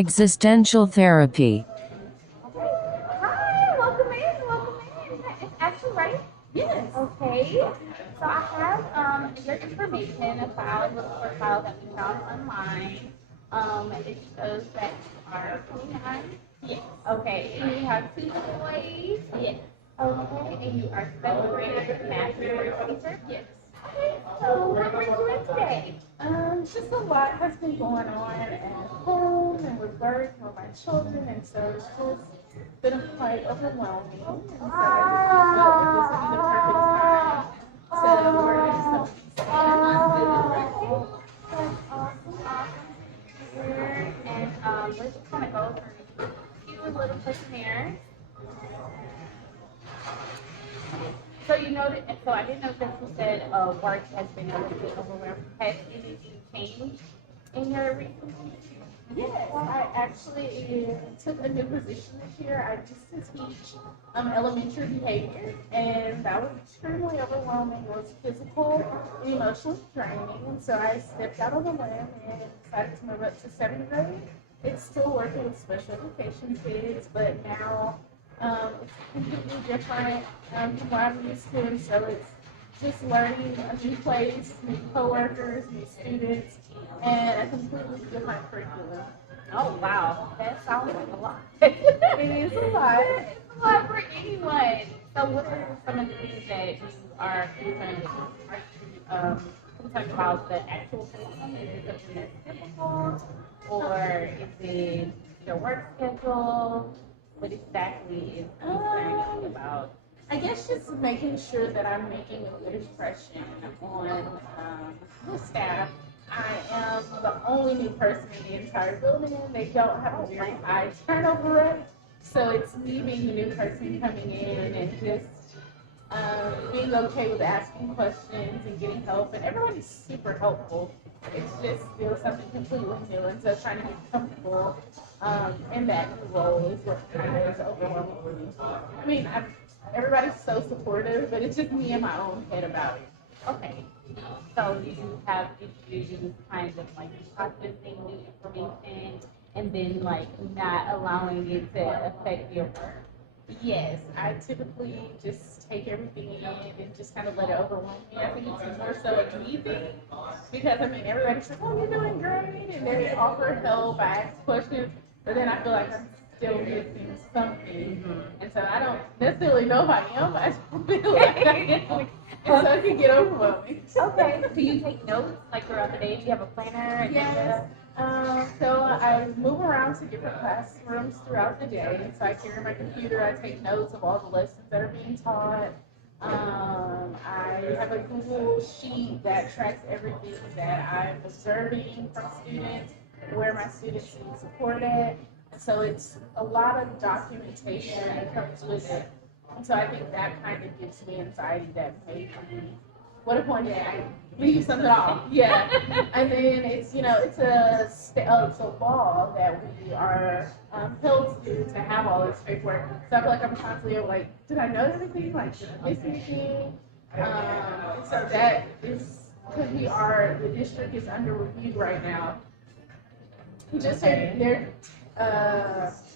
Existential therapy. Okay. Hi, welcome in, welcome in. It's Ashley, right? Yes. Okay. So I have your information, a file, a little short file that we found online. It shows that you are 29. Yes. Okay. And you have two boys. Yes. Okay. And you are seventh grade math and first teacher. Yes. Okay. So what brings you in today? Just a lot has been going on at home and with work and with my children, and so it's just been quite overwhelming. And so I just felt that this would be the perfect time to work in some of these things. That's awesome, awesome here. And let's just kind of go through a few little questionnaires. So you noted, so I didn't know that you said work has been a little bit overwhelming. Has anything changed in your recent? Yes, I actually took a new position this year. I used to teach elementary behavior, and that was extremely overwhelming. It was physical and emotionally draining, and so I stepped out on a limb and decided to move up to seventh grade. It's still working with special education kids, but now it's completely different from what I'm used to, and so it's just learning a new place, new coworkers, new students, and a completely different curriculum. Oh wow, that sounds like a lot. It is a lot. It's a lot for anyone. So, what are some of the things that you are concerned about? Are you concerned about the actual curriculum? Is it something that's difficult, or is it your work schedule? What exactly is concerning you about? I guess just making sure that I'm making a good impression on the staff. I am the only new person in the entire building. They don't have a very high turnover rate. So it's me being the new person coming in and just being okay with asking questions and getting help. And everybody's super helpful. It's just still something completely new. And so trying to get comfortable in that new role is what kind of is overwhelming for me. I mean, everybody's so supportive, but it's just me in my own head about it. Okay. So you have issues kind of like processing new information and then like not allowing it to affect your work. Yes, I typically just take everything in and just kind of let it overwhelm me. I think it's more so a me thing because I mean everybody says, "Oh, you're doing great," and they offer help. I ask questions, but then I feel like I'm still missing something, and so I don't necessarily know if I am. I just feel like I am, and so it can get overwhelming. Okay. Do you take notes like throughout the day? Do you have a planner? Yes. So I move around to different classrooms throughout the day. So I carry my computer. I take notes of all the lessons that are being taught. I have a Google sheet that tracks everything that I'm observing from students, where my students need support at. So it's a lot of documentation that comes with it. And so I think that kind of gives me anxiety that maybe what if one day I leave something off? Yeah. And then it's it's a law that we are held to have all this paperwork. So I feel like I'm constantly like, did I know everything? Like, did I miss anything? And so that is because the district is under review right now. Just they're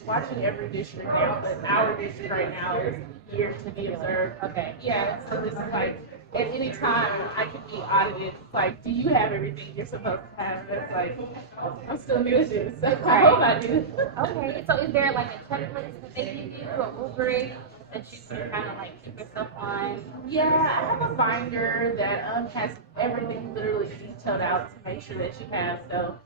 watching every district now, but our district right now is here to be observed. Okay. Yeah, so this is like at any time I could be audited. It's like, do you have everything you're supposed to have? It's like I'm still new to this, so I hope I do. Okay. So is there like a checklist that they give you, a rubric that you can kind of like keep yourself on? Yeah, I have a binder that has everything literally detailed out to make sure that you have. So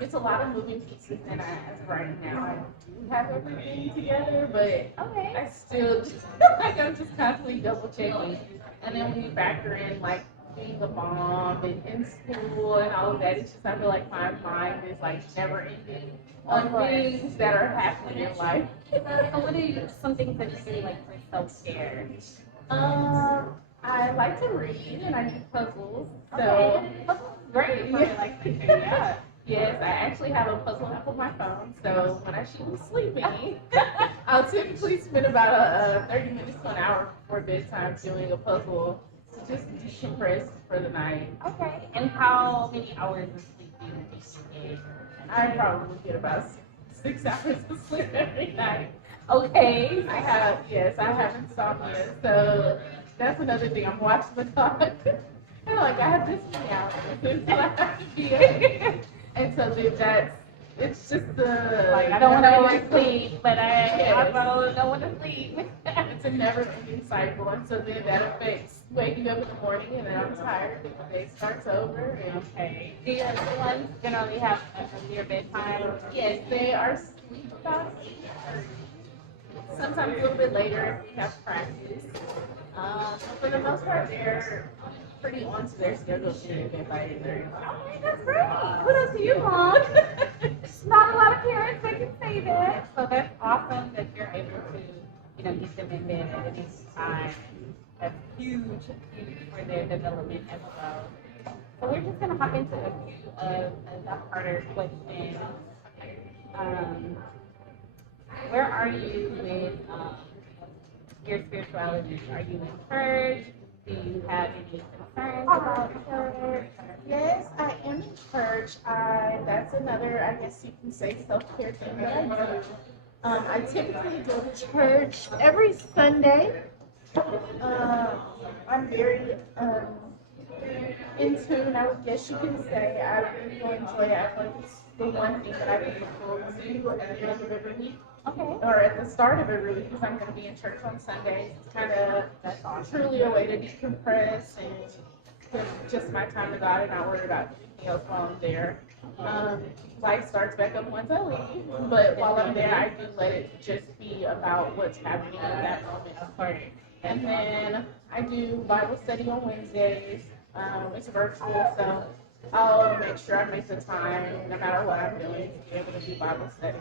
it's a lot of moving pieces, and as of right now, I do have everything together, but okay. I still just like I'm just constantly double checking. And then when you factor in like being a mom and in school and all of that, it's just I feel like my mind is like never ending on things that are happening in life. So what are some things that you do like for self care? I like to read and I do puzzles. So okay. Puzzles is great. Yeah. Like yeah. Yes, I actually have a puzzle app on my phone, so when I should be sleeping, I'll typically spend about 30 minutes to an hour before bedtime doing a puzzle to just decompress for the night. Okay, and how many hours of sleep do you think you get? I probably get about 6 hours of sleep every night. Okay. I have insomnia, so that's another thing. I'm watching the clock. And like, I have this many hours until I have to be up. And so then it's just the. Like, I don't want to go to sleep, but I also don't want to sleep. It's a never ending cycle. And so then that affects waking up in the morning and then I'm tired and the day starts over. And okay. Do your little ones generally have an earlier bedtime? Yes, they are sleep about 8:30. Sometimes a little bit later if we have practice. For the most part, they're pretty onto their schedule to get by 8:30. Okay, that's great. Kudos to you, Mom. Not a lot of parents that can say that. So that's awesome that you're able to, get them in bed at any time. That's huge, huge for their development as well. So we're just gonna hop into a few of the harder questions. Um, where are you with your spirituality? Are you in church? Do you have any concerns about church? Yes, I am in church. That's another, I guess you can say, self-care thing that I do. I typically go to church every Sunday. I'm very in tune, I would guess you can say. I really enjoy it. I feel like it's the one thing that I can look forward to at the end of every week. Okay. Or at the start of every week, because I'm going to be in church on Sundays. It's kind of truly a way to decompress and spend just my time with God and not worry about anything else while I'm there. Life starts back up once I leave, but while I'm there, I do let it just be about what's happening in that moment. Right. And then I do Bible study on Wednesdays. It's virtual, so I'll make sure I make the time, no matter what I'm doing, to be able to do Bible study.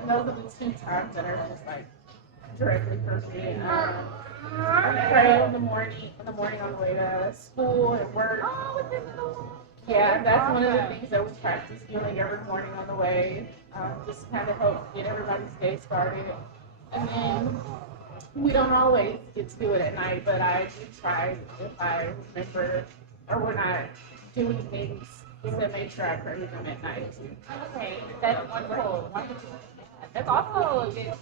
And those are the 2 times that are just like directly for me. I pray in the morning on the way to school and work. Yeah, that's one of the things that we practice doing every morning on the way, just kind of help get everybody's day started. And then we don't always get to do it at night, but I do try if I remember or we're not doing things to make sure I pray with them at night. Okay, that's wonderful. Wonderful. That's also a good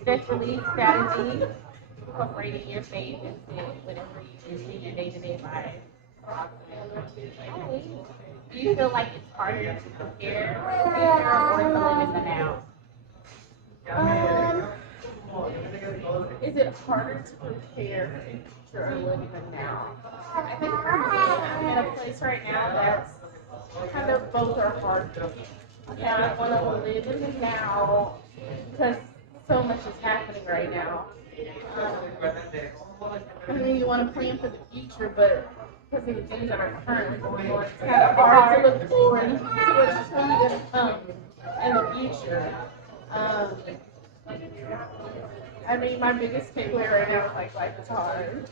stress relief strategy, incorporating your faith into whatever you do in your day-to-day life. Okay. Do you feel like it's harder to prepare for the future or to live in the now? Is it harder to prepare for the future or live in the now? I think for me, I'm in a place right now that's kind of both are hard for me. Okay, I want to live in the now because so much is happening right now. I mean, you want to plan for the future, but because of the things that are currently going on, it's kind of hard to look forward to what's truly going to come in the future. I mean, my biggest takeaway right now is like life is hard.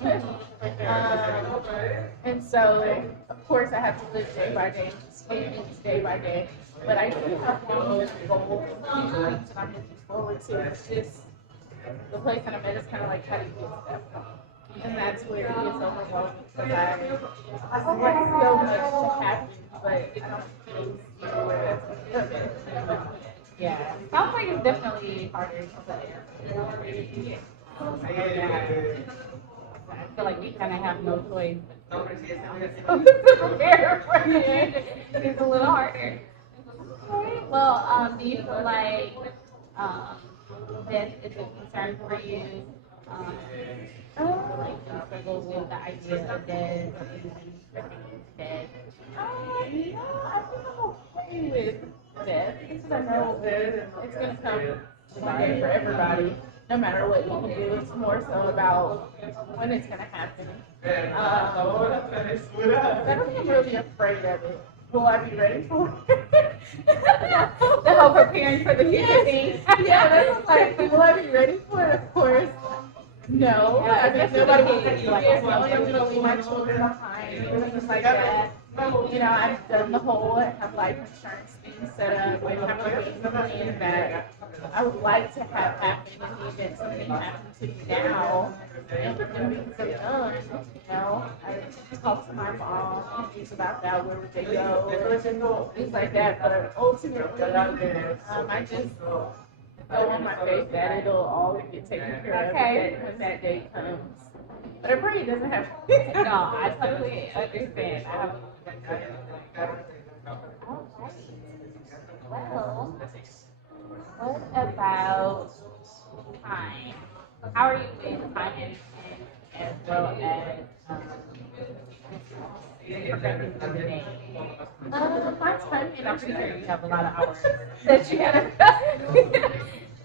And so, of course, I have to live day by day, take things day by day. But I do have long goals and things that I'm looking forward to. It's just the place that I'm at is kind of like, how do you get to that point? And that's where it gets overwhelming because I want so much to happen, but it comes to where that's going to happen. Yeah, sounds like it's definitely harder to say. I feel like we kind of have no choice. It's a little harder. Okay. Well, do you feel like death is a concern for you? Like you struggle with the idea of death or even death? No, I think I'm okay with death because I know it's going to come one day for everybody, no matter what you can do. It's more so about when it's going to happen. I don't think I'm really afraid of it. Will I be ready for it? The whole preparing for the future thing. Yeah, that's like, will I be ready for it? Of course. No, I mean, nobody will take me as long as I'm going to leave my children behind or things like that. I've done the whole have life insurance thing set up. I have a big plan that I would like to have happen in the event something happens to me now. And being so young, talk to my mom and things about that, where would they go, things like that. But ultimately, I just go on my faith that it'll all get taken care of when that day comes. But I pray it doesn't have to. No, I totally understand. I have well, what about time? How are you with time management as well as progressing through the day? My time management, I'm pretty sure you have a lot of hours that you gotta.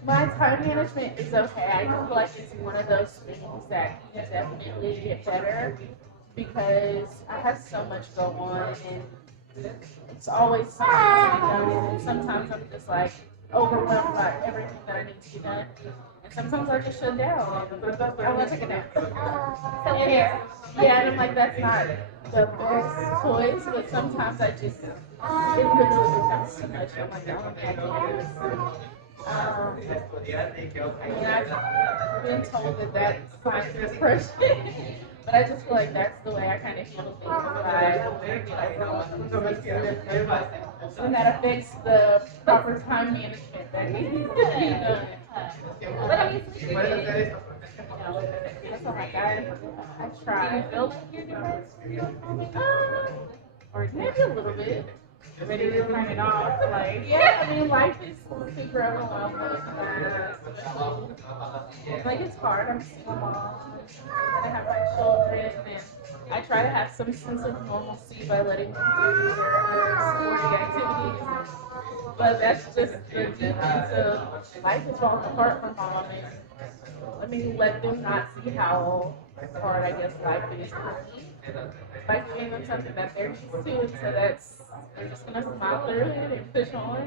My time management is okay. I feel like it's one of those things that can definitely get better because I have so much go on and it's always something to be done. And sometimes I'm just like overwhelmed by everything that I need to be done. And sometimes I just shut down. I want to take a nap. Self-care. Yeah, and I'm like, that's not the best choice, but sometimes I just, it literally becomes too much. I'm like, oh, I can't do this. I mean, I've been told that that's signs of depression, but I just feel like that's the way I kind of handle things. And that affects the proper time management that needs to be done. But I mean, that's all I got. I try. Do you feel like you're depressed? Or maybe a little bit. Ready to turn it off. Like, yeah, I mean, life is super overwhelming. Like, it's hard. I'm a single mom. I have my children, and I try to have some sense of normalcy by letting them do their sporty activities. But that's just the defense of life is falling apart for mom. And let me let them not see how hard I guess life is for me by giving them something that they're used to, and so that's they're just gonna smile through it and push on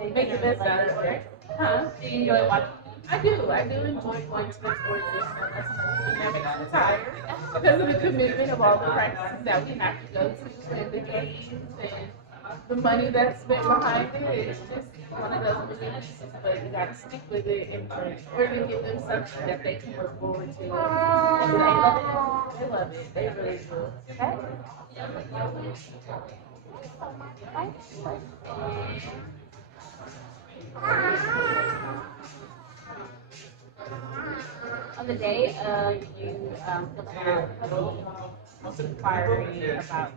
and make the best out of it. Huh? Do you enjoy watching? I do enjoy going to the sports center. That's another thing that makes me tired because of the commitment of all the practices that we have to go to and the games and the money that's spent behind it. It's just one of those moving pieces, but you gotta stick with it and or to give them something that they can look forward to. And they love it. They love it. They really do. Okay. On the day of you filling out the inquiry about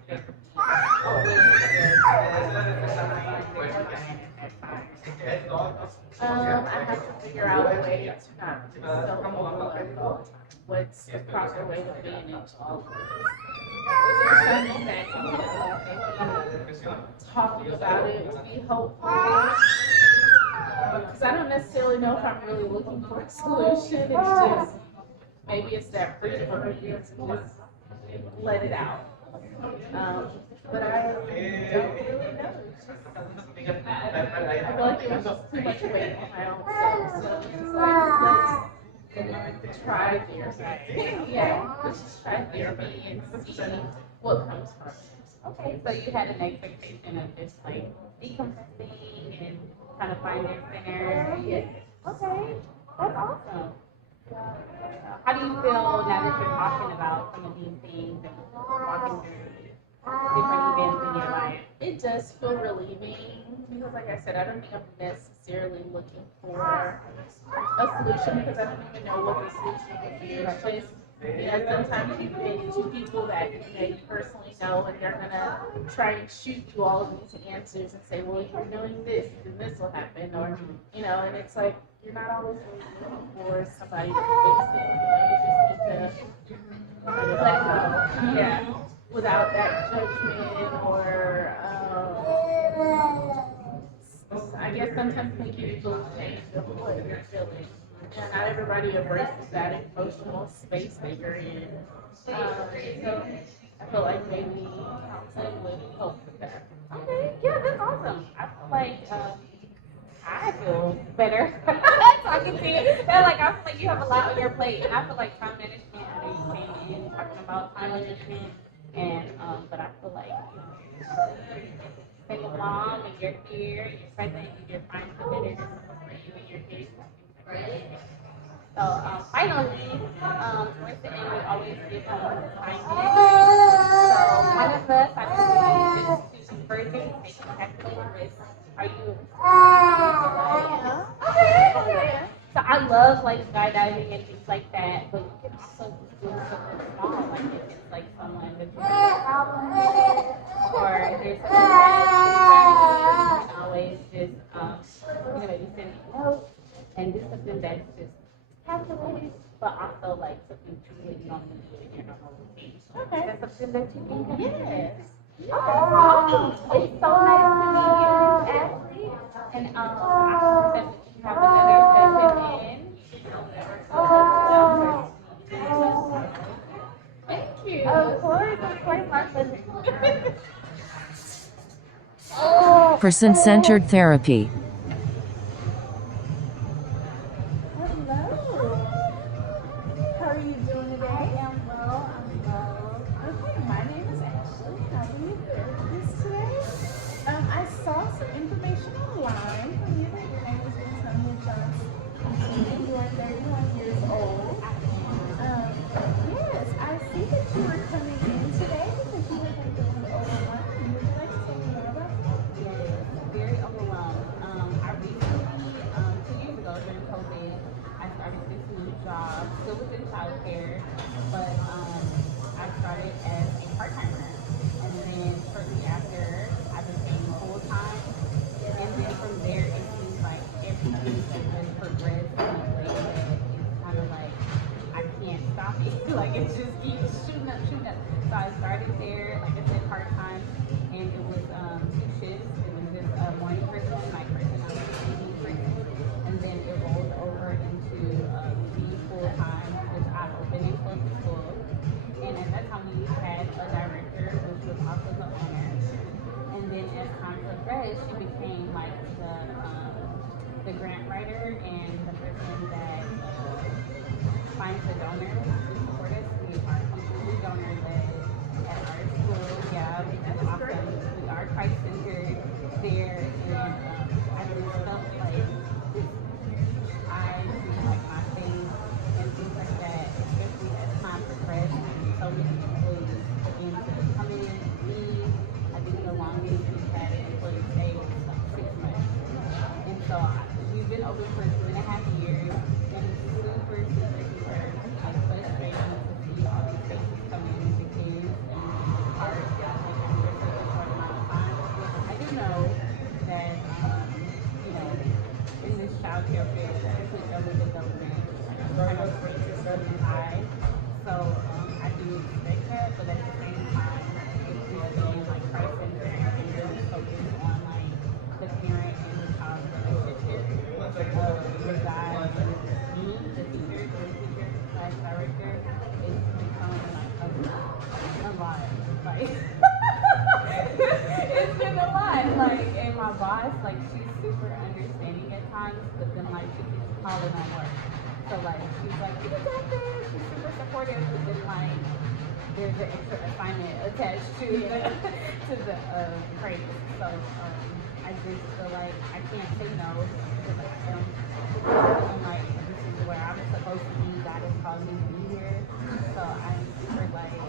I have to figure out a way to not be so overwhelmed all the time. What's the proper way to manage all of this? Is there something that can help talking about it to be helpful? Because I don't necessarily know if I'm really looking for a solution. It's just maybe it's that freedom of me to just let it out. But I don't really know. I feel like it was just too much weight on my own self. So it's just like, let's try therapy. Yeah, let's just try therapy and see what comes from it. Okay, so you had an expectation of just like decompressing and kind of finding your center. Yeah. Okay, that's awesome. How do you feel now that you're talking about some of these things and walking through different events in your life? It does feel relieving because, like I said, I don't think I'm necessarily looking for a solution because I don't even know what the solution would be. It's just, sometimes you get two people that you personally know and they're gonna try and shoot you all of these answers and say, well, if you're doing this, then this will happen, or and it's like you're not always really looking for somebody to fix it. You just need to let it go. Yeah, without that judgment or I guess sometimes making you feel ashamed of what you're feeling. And not everybody embraces that emotional space that you're in. So I feel like maybe counseling would help with that. Okay, yeah, that's awesome. I feel like I feel better talking to you. Like I feel like you have a lot on your plate, and I feel like time management. I know you came in talking about time management, and but I feel like single mom and you're here, you're present, and you're trying to better for you and your kids. So finally, towards the end, we always give them time. I would say just to further take calculated risk. Are you? Okay. So I love like skydiving and things like that, but you can also just do something small, like if it's like someone that you have a problem with, or there's something that's concerning you, you can always just maybe send a note and do something that's just calculated, but also like something truly you don't need to do in your normal routine. Okay. That's something that you can do. Yes. Okay. Awesome. It's so nice to meet you, Miss Ashley. And I hope that we can have another session in. Thank you. Of course, my pleasure. Person-centered therapy. Hello. How are you doing today? I am well. I'm well. Okay, my name is Ashley. I'll be your therapist today. I saw some information online from you that your name is Antonia Johnson. You are 31 years old. Yes, I see that you were coming in today because you were feeling overwhelmed. Would you like to tell me more about that? Yes, very overwhelmed. I recently, 2 years ago during COVID, I started this new job, still within childcare, but I started as a part-timer. And then shortly after, I became full-time. And then from there, it seems like everything has progressed in a way that it's kind of like, I can't stop it. Like, it just keeps shooting up, shooting up. So I started there, like I said, part-time, and it was 2 shifts. It was just a morning person, night person, I was an evening person. And then it rolled over into being full-time, which I opened and closed the school. And at that time, we had a director, which was also the owner. And then as time progressed, she became like the grant writer and the person that finds the donors to support us. We are completely donor led at our school. Yeah, that's awesome. We are Christ centered there, and I just felt like I see like my faith and things like that, especially as time progressed. So many employees began to come in, leave. I think the longest we've had an employee stay was like 6 months. And so we've been open for 2.5 years, and it's super, super, super like frustrating to see all these faces come in with the kids and our like after such a short amount of time. I do know that in this child care field, especially early development, kind of rates is really high. So I do expect that, but at the same time, it's just being like Christ centered and really focused on like the parent and the child relationship. Besides me, the teacher slash director, it's become like a lot. Like it's been a lot. Like, and my boss, like, she's super understanding at times, but then like she keeps calling on work. So like she's like, you got this. She's super supportive, but then like there's an extra assignment attached to the grade. So I just feel like I can't say no because I'm like this is where I'm supposed to be. God has called me to be here. So I'm super like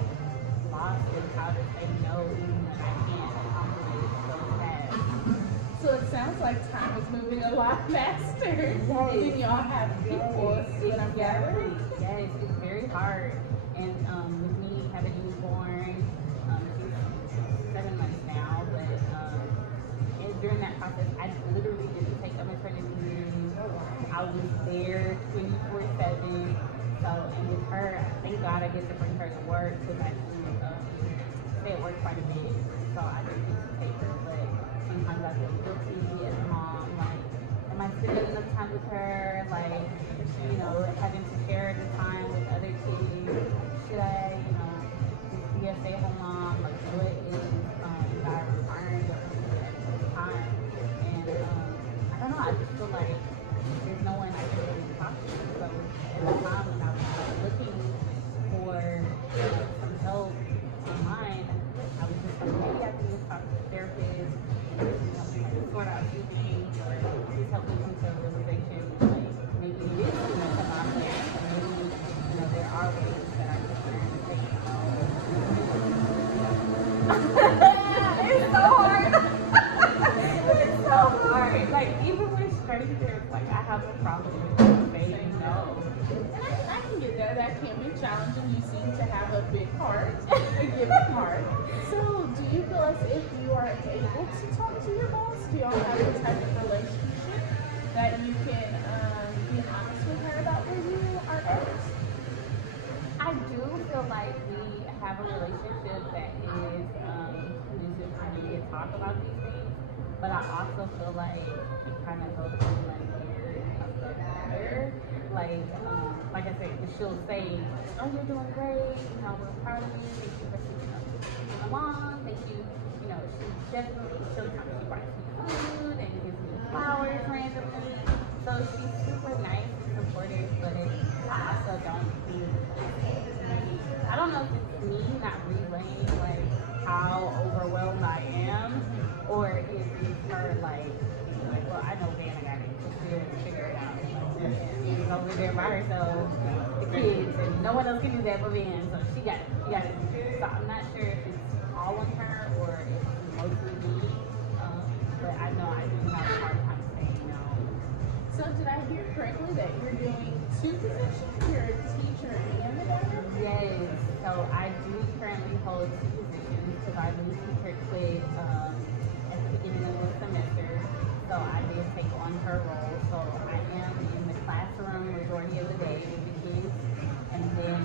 lost in how to say no even when I can't accomplish those tasks. So it sounds like time is moving a lot faster than y'all have before. Yes, it's very hard. And with me having a newborn, she's 7 months now, but and during that process, I literally didn't take a maternity leave. I was there 24/7. So, and with her, thank God I get to bring her to work because I do stay at work quite a bit. So I do get to take her, but sometimes I feel guilty as a mom. Like, am I spending enough time with her? Like, having to share the time with other kids. Should I, just be a stay-at-home mom? Like, what is God requiring of me at this time? And I don't know. I just feel like there's no one I can really talk to. So at the time when I was like, looking for some help online, I was just like, maybe I can just talk to a therapist and sort out a few things, or just help me come to a realization like maybe it is too much on my plate, and maybe there are ways that I can learn to take like even with strangers, like I have a problem with saying no. And I can get that. That can be challenging. You seem to have a big heart, a giving heart. So, do you feel as if you are able to talk to your boss? Do y'all have the type of relationship that you can be honest with her about where you are at? I do feel like we have a relationship that is conducive for me to talk about these things, but I also feel like it kind of goes through like weird together. Like I said, she'll say, "Oh, you're doing great. You know, we're proud of you. Thank you for keeping along. Thank you." You know, she'll come. She brings me food and gives me flowers randomly. So she's super nice and supportive, but I also don't think I don't know if it's me not relaying like how overwhelmed I am, or if it's her like, well, I know Vanna got it. She'll figure it out. Like, she's over there by herself, the kids, and no one else can do that but Van. So she got it. She got it. So I'm not sure if it's all on her or if it's mostly me. But I know I do have a hard time saying no. So, did I hear correctly that you're doing two positions? You're a teacher and a doctor? Yes, so I do currently hold two positions because our new teacher quit at the beginning of the semester. So I did take on her role. So I am in the classroom majority of the day with the kids. And then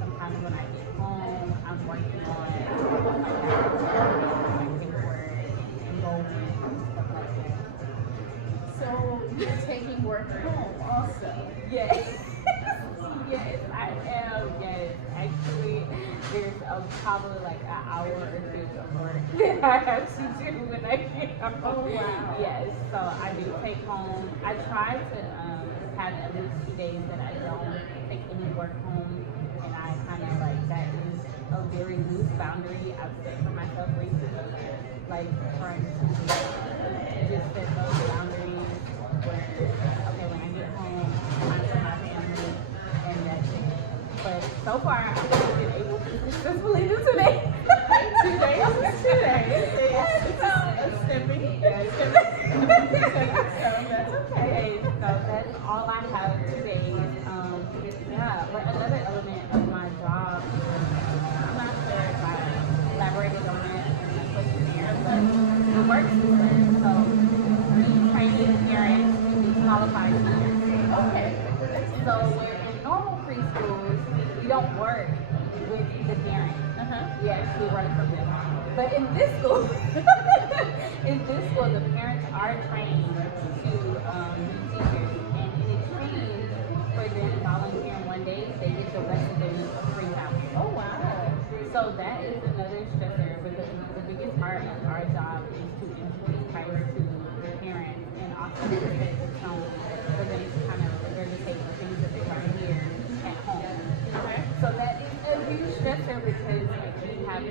sometimes when I get home, I'm working on like paperwork, enrollment, and stuff like that. So, you're taking work home also? Yes. Yes, I am. Yes, actually, there's probably like an hour or two of work that I have to do when I get home. Oh, wow. Yes, so I do take home. I try to have at least 2 days that I don't take any work home, and I kind of like that is a very loose boundary I've set for myself recently. Like trying to just set those boundaries where okay, when I get home, I'm for my family. And that's it. But so far, I've been able to successfully do 2 days. 2 days is 2 days. It's a stepping. So that's okay. So that's all I have 2 days. Yeah, but another element of my job, I'm not sure if I elaborated on it in the questionnaire, but the work system. So we train parents to be qualified teachers. Okay. So we're in normal preschools, we don't work with the parent. We actually work from them. But in this school, the parents are trained to be teachers, and in exchange for them volunteering 1 day, they get the rest of their free time. Oh, wow. So that is another stressor because the biggest part of our job is to introduce Christ to the parents and also to set the tone for them to kind of regurgitate the things that they learn here at home. Okay. So that is a huge stressor because like, we have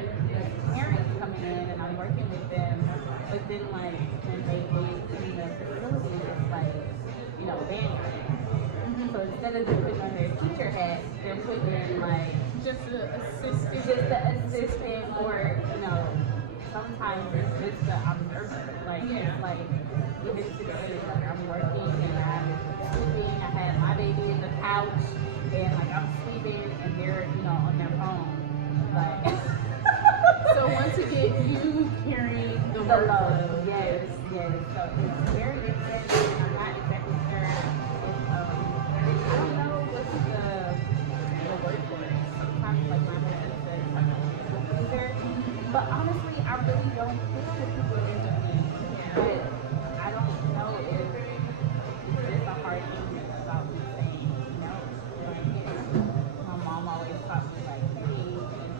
parents coming in and I'm working with them, but then like when they get in the facility, it's like, you know, band. So instead of them putting on their teacher hat, they're putting in like Just the assistant. just the assistant, or you know, sometimes it's just the observer. Like it's like even today, like I'm working and I'm sleeping. I had my baby in the couch, and like I'm sleeping, and they're on their phone. Like So once again, you carrying the the workload. load. Yes, yes. So it's very interesting. I'm not exactly sure if I don't know what's the word for it. Sometimes like my husband says something either. But honestly, I really don't care if people are into me. But I don't know if it's just a hard thing about me saying no. My mom always taught me like, hey, if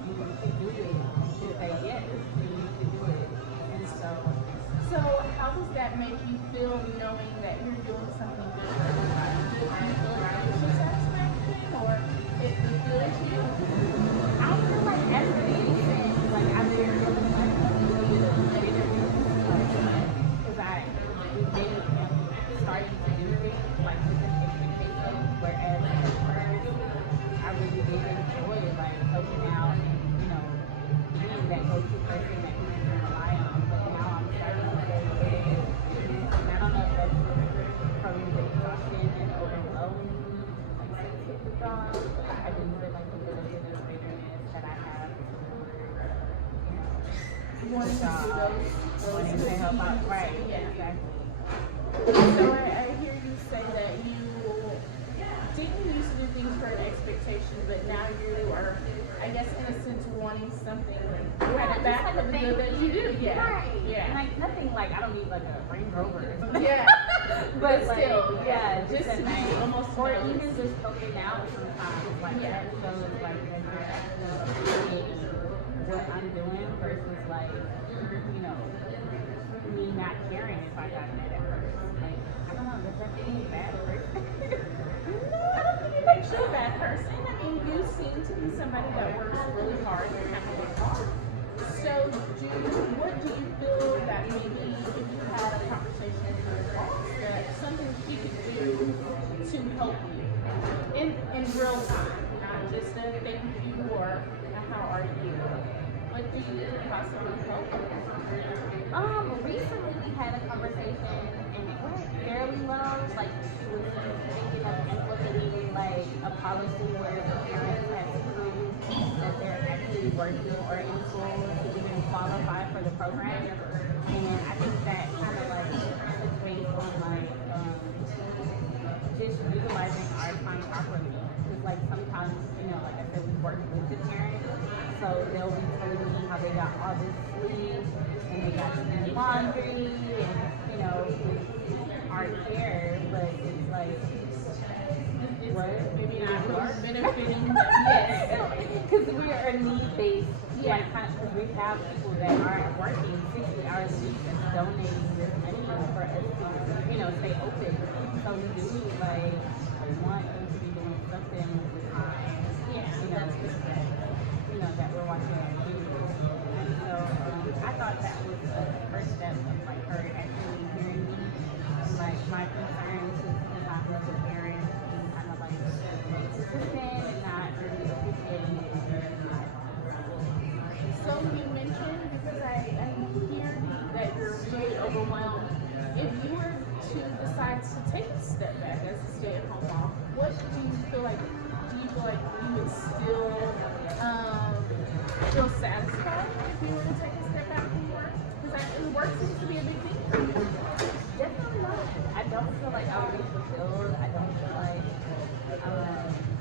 you need to do it, just say yes, you need to do it. And So how does that make you feel knowing that you're doing something good for everybody? Do you feel like it's your satisfaction or it fulfills you? I feel like after anything, like I've been really like a million because I wanting to do wanting to help out. Right. Yeah. Exactly. So I hear you say that you didn't used to do things for an expectation, but now you are, I guess, in a sense, wanting something kind of back for the good that you do. Yeah. Right. Yeah. And like nothing like I don't need like a Range Rover or something. Yeah. But But like, still, yeah, just just to a be nice, almost or noticed. even just helping out sometimes. Like Yeah. that shows like that you're actually appreciating what I'm doing versus like, you know, me not caring if I got mad at first. Like I don't know, does that make me a bad person? No, I don't think it makes you a bad person. I mean, you seem to be somebody that works really hard and kind of work hard. So, what do you feel that maybe if you had a conversation with your boss that something she could do to help you in real time, not just a thank you or a how are you? What do you possibly help with? Recently we had a conversation and it went fairly well. Like she was thinking of implementing like a policy where the parents had to prove that they're actually working or in school to even qualify for the program. And I think that kind of like is based on like just utilizing our time properly. Because like sometimes, you know, like I said, we work with the parents, so they'll be telling me how they got all this sleep and they got to do laundry and you know, with our care, but it's like what? Maybe not really benefiting. Yes, because we are need-based. Yeah. Like, because we have people that aren't working 60 hours a week that's donating this money for us to, you know, stay open. So we do like want them to be doing something with the time. Yeah, You know, that's good. you know that we're watching them do. And so I thought that was the first step of like her actually hearing me and like my concerns with sometimes with the parents and kind of like consistent and not really appreciating it. So you mentioned, because I hear that you're really overwhelmed. If you were to decide to take a step back as a stay-at-home mom, what do you feel like? Do you feel like you would still feel satisfied if you were to take a step back from work? Because work seems to be a big thing for you. Definitely not. I don't feel like I would be fulfilled. I don't feel like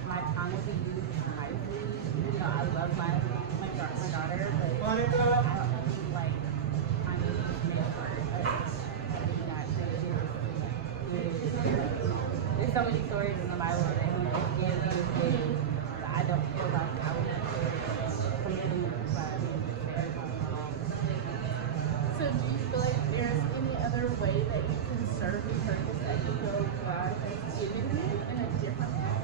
my time would be used wisely. You know, I love my daughter, but I don't feel like time is just meant for us. Not there's so many stories in the Bible that he just gives you things that I don't feel like I would have to completely provide me with very long. So do you feel like there's any other way that you can serve the purpose that you feel God has given you in a different way?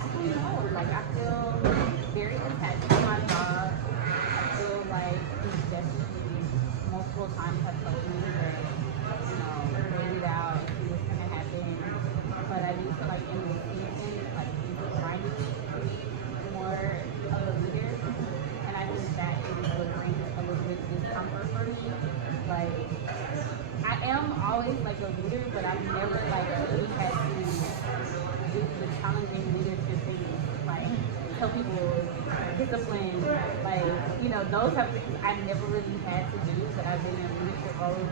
I don't know. Like I feel very attached to my job. I feel like he's definitely multiple times have told me that, you know, wait it out, see what's gonna happen. But I do feel like in this season, like he's reminding me to be more of a leader. And I think that is what brings a little bit of discomfort for me. Like I am always like a leader, but I've never like really had to do the challenging leadership things, like tell people discipline, like you know those type of things I never really had to do, but I've been in leadership roles,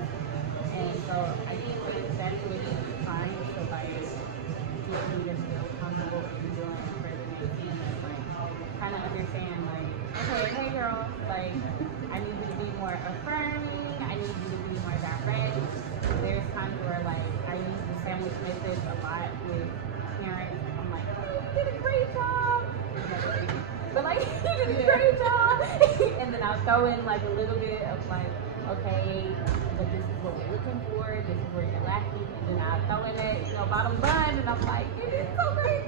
and so I think that that's what he's trying to like get me to feel comfortable in doing for the next season, like kind of understand like okay, hey girl, like I need you to be more affirming, I need you to be more direct. There's times where like I use the sandwich method a lot with parents. I'm like, oh, you did a great job. But like, you did a great job. And then I'll throw in like a little bit of like, okay, but this is what we're looking for. This is where you're lacking. And then I'll throw in it, you know, bottom bun. And I'm like, you did so great.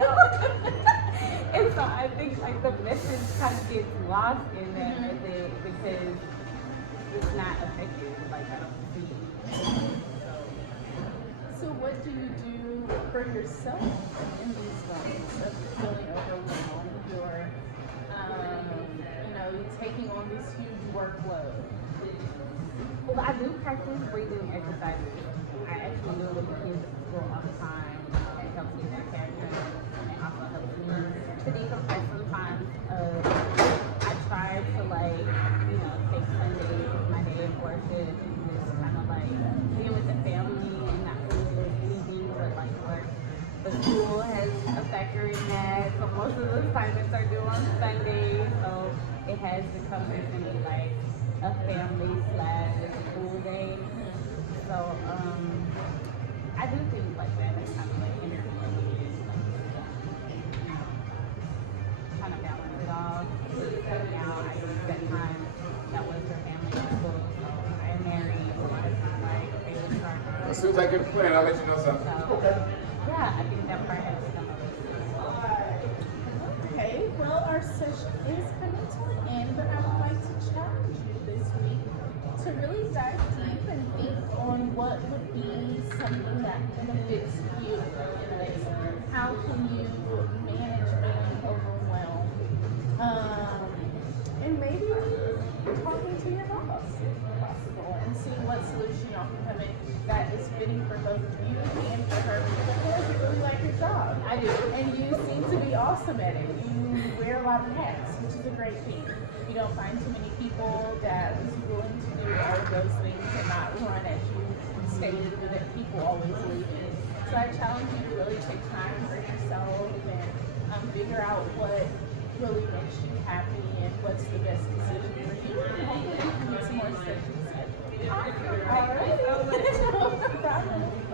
And so I think like the message kind of gets lost in that method because it's not effective. Like I don't see it. So what do you do for yourself in these moments of feeling overwhelmed or, you know, taking on this huge workload? Well, I do practice breathing exercises. I actually do it with the kids at school all the time. It helps me their character and it also helps me to decompress sometimes. I try to worship and just kind of like being with the family and not really doing anything but like work. But school has a factor in that, so most of the assignments are due on Sunday, so it has become definitely like a family slash school day. So I do think like that is kind of like interrelated, like trying to balance it all. Because now I spend time that was for family and school, so I am married, so my husband's like, okay, let's start. As soon as I get a plan, I'll let you know something. So, yeah, I think that part has become a Okay, well, our session is coming to an end, but I would like to challenge you this week to really dive deep and think on what would be something that benefits you in this. How can you manage being overwhelmed? And maybe talking to your boss if possible and see what solution y'all can come in that is fitting for both you and for her, because I feel like you really like your job. I do. And you seem to be awesome at it. You wear a lot of hats, which is a great thing. You don't find too many people that is willing to do all of those things and not run as you stated that people always leave. So I challenge you to really take time for yourself and figure out what really makes you happy and what's the best decision for you. And hopefully you can get some more sessions scheduled. All right. No problem.